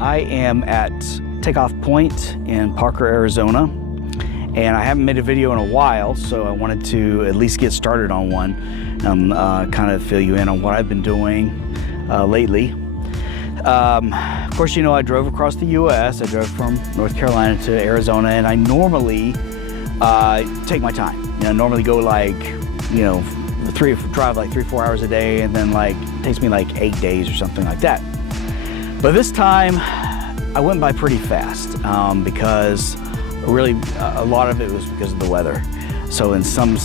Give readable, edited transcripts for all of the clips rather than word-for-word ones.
I am at Takeoff Point in Parker, Arizona, and I haven't made a video in a while, so I wanted to at least get started on one and kind of fill you in on what I've been doing lately. Of course, you know, I drove across the U.S. I drove from North Carolina to Arizona, and I normally take my time. You know, normally go like, you know, drive like 3-4 hours a day, and then like it takes me like 8 days or something like that. But this time I went by pretty fast because really a lot of it was because of the weather. So in some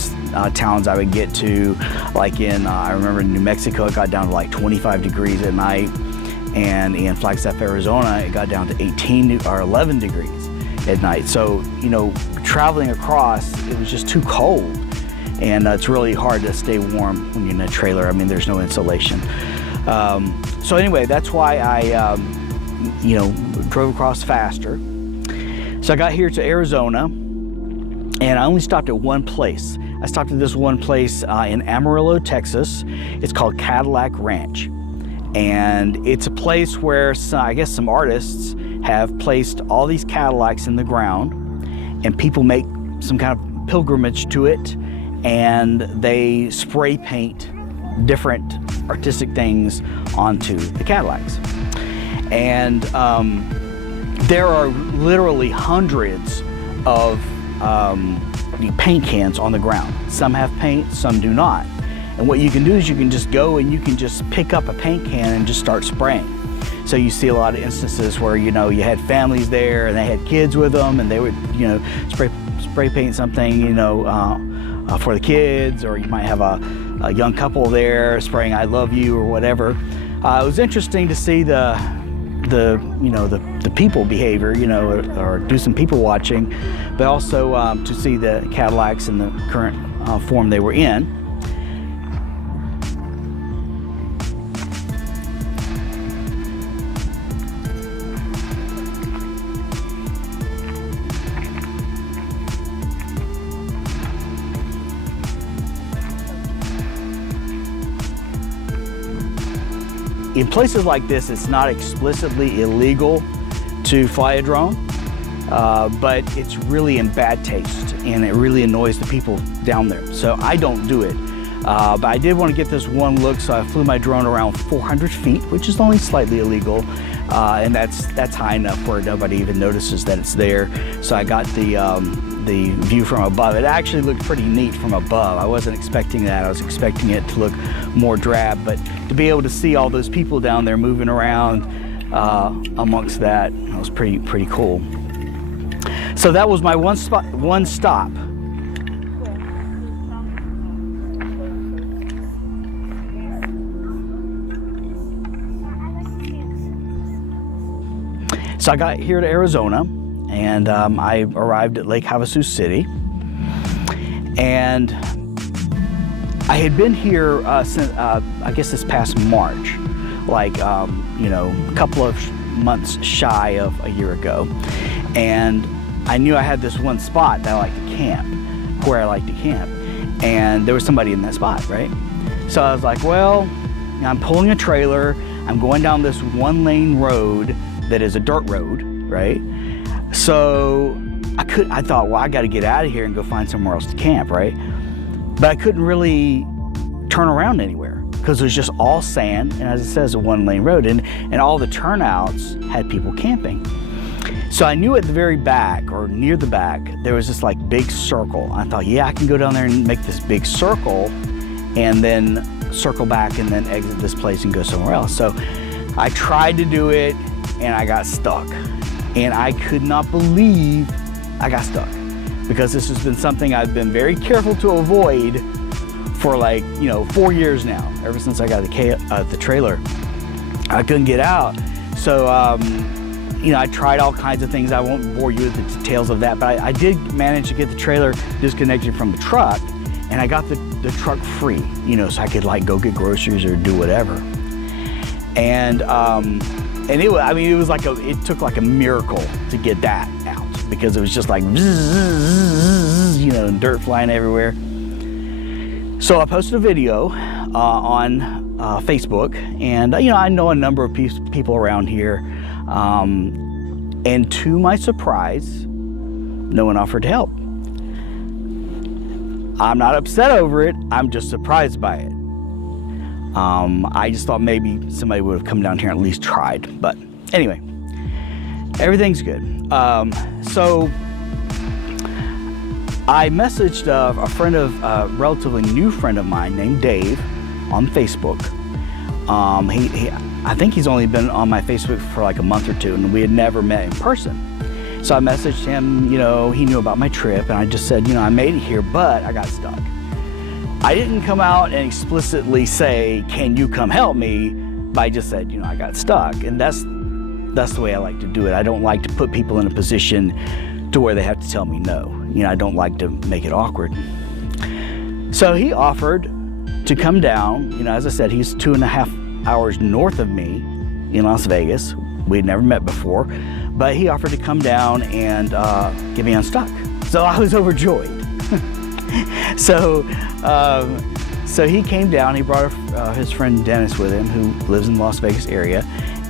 towns I would get to, like in I remember in New Mexico, it got down to like 25 degrees at night, and in Flagstaff, Arizona, it got down to 18 or 11 degrees at night. So, you know, traveling across, it was just too cold. And it's really hard to stay warm when you're in a trailer. I mean, there's no insulation. So anyway, that's why I, you know, drove across faster. So I got here to Arizona, and I only stopped at one place. I stopped at this one place in Amarillo, Texas. It's called Cadillac Ranch. And it's a place where I guess some artists have placed all these Cadillacs in the ground, and people make some kind of pilgrimage to it, and they spray paint different artistic things onto the Cadillacs. And there are literally hundreds of paint cans on the ground. Some have paint, some do not. And what you can do is you can just go and you can just pick up a paint can and just start spraying. So you see a lot of instances where, you know, you had families there and they had kids with them, and they would, you know, spray paint something, you know, for the kids, or you might have a young couple there spraying "I love you" or whatever. It was interesting to see the people behavior, you know, or do some people watching, but also to see the Cadillacs in the current form they were in. In places like this, it's not explicitly illegal to fly a drone, but it's really in bad taste, and it really annoys the people down there. So I don't do it, but I did want to get this one look, so I flew my drone around 400 feet, which is only slightly illegal, and that's high enough where nobody even notices that it's there. So I got the view from above. It actually looked pretty neat from above. I wasn't expecting that. I was expecting it to look more drab, but to be able to see all those people down there moving around amongst that, it was pretty cool. So that was my one stop. So I got here to Arizona, and I arrived at Lake Havasu City, and I had been here since I guess this past March, like you know, a couple of months shy of a year ago, and I knew I had this one spot that I like to camp, where I like to camp, and there was somebody in that spot, right? So I was like, well, you know, I'm pulling a trailer, I'm going down this one-lane road that is a dirt road, right? So I thought, well, I got to get out of here and go find somewhere else to camp, right? But I couldn't really turn around anywhere because it was just all sand, and as it says, a one-lane road, and all the turnouts had people camping. So I knew at the very back, or near the back, there was this like big circle. I thought, yeah, I can go down there and make this big circle, and then circle back and then exit this place and go somewhere else. So I tried to do it, and I got stuck. And I could not believe I got stuck, because this has been something I've been very careful to avoid for like, you know, 4 years now, ever since I got the trailer. I couldn't get out. So, you know, I tried all kinds of things. I won't bore you with the details of that, but I did manage to get the trailer disconnected from the truck, and I got the truck free, you know, so I could like go get groceries or do whatever. And it was like it took like a miracle to get that out, because it was just like, you know, dirt flying everywhere. So I posted a video on Facebook, and you know, I know a number of people around here And to my surprise, no one offered to help. I'm not upset over it, I'm just surprised by it. I just thought maybe somebody would have come down here and at least tried, but anyway, everything's good. So I messaged a friend of a relatively new friend of mine named Dave on Facebook. I think he's only been on my Facebook for like a month or two, and we had never met in person. So I messaged him, you know, he knew about my trip, and I just said, you know, I made it here, but I got stuck. I didn't come out and explicitly say, can you come help me? But I just said, you know, I got stuck. And that's the way I like to do it. I don't like to put people in a position to where they have to tell me no. You know, I don't like to make it awkward. So he offered to come down. You know, as I said, he's 2.5 hours north of me in Las Vegas. We'd never met before, but he offered to come down and get me unstuck. So I was overjoyed. So he came down. He brought his friend Dennis with him, who lives in the Las Vegas area,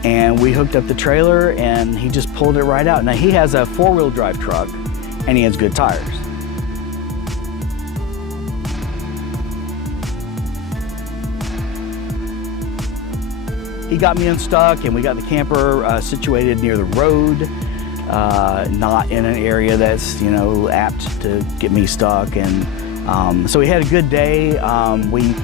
and we hooked up the trailer, and he just pulled it right out. Now he has a 4-wheel drive truck, and he has good tires. He got me unstuck, and we got the camper situated near the road, not in an area that's, you know, apt to get me stuck. And so we had a good day. We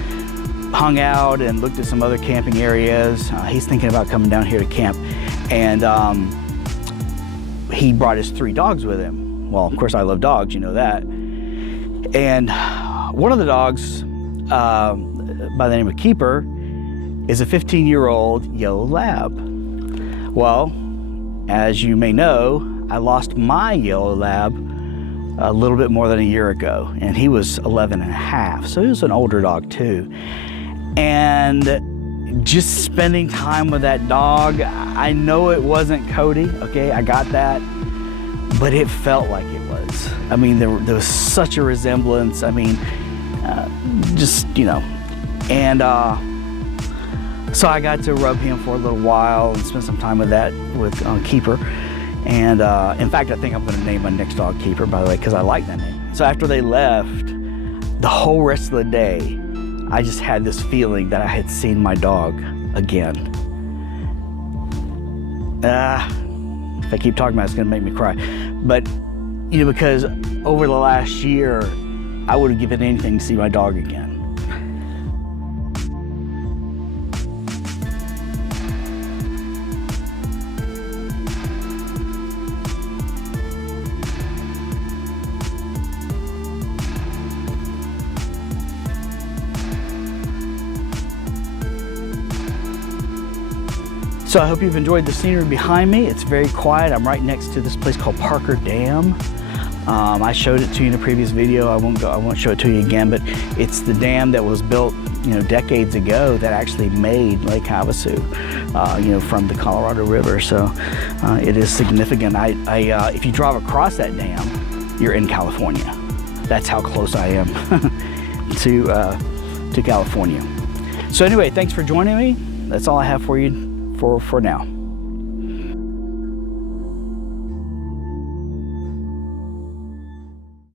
hung out and looked at some other camping areas. He's thinking about coming down here to camp, and he brought his 3 dogs with him. Well, of course I love dogs, you know that. And one of the dogs, by the name of Keeper, is a 15-year-old yellow lab. Well, as you may know, I lost my yellow lab a little bit more than a year ago, and he was 11 and a half, so he was an older dog too. And just spending time with that dog, I know it wasn't Cody, okay, I got that, but it felt like it was. I mean, there was such a resemblance. I mean, just, you know, and so I got to rub him for a little while and spend some time with Keeper. And in fact, I think I'm going to name my next dog Keeper, by the way, because I like that name. So after they left, the whole rest of the day, I just had this feeling that I had seen my dog again. If I keep talking about it, it's going to make me cry. But, you know, because over the last year, I would have given anything to see my dog again. So I hope you've enjoyed the scenery behind me. It's very quiet. I'm right next to this place called Parker Dam. I showed it to you in a previous video. I won't show it to you again, but it's the dam that was built, you know, decades ago that actually made Lake Havasu, you know, from the Colorado River. So it is significant. If you drive across that dam, you're in California. That's how close I am to California. So anyway, thanks for joining me. That's all I have for you for now.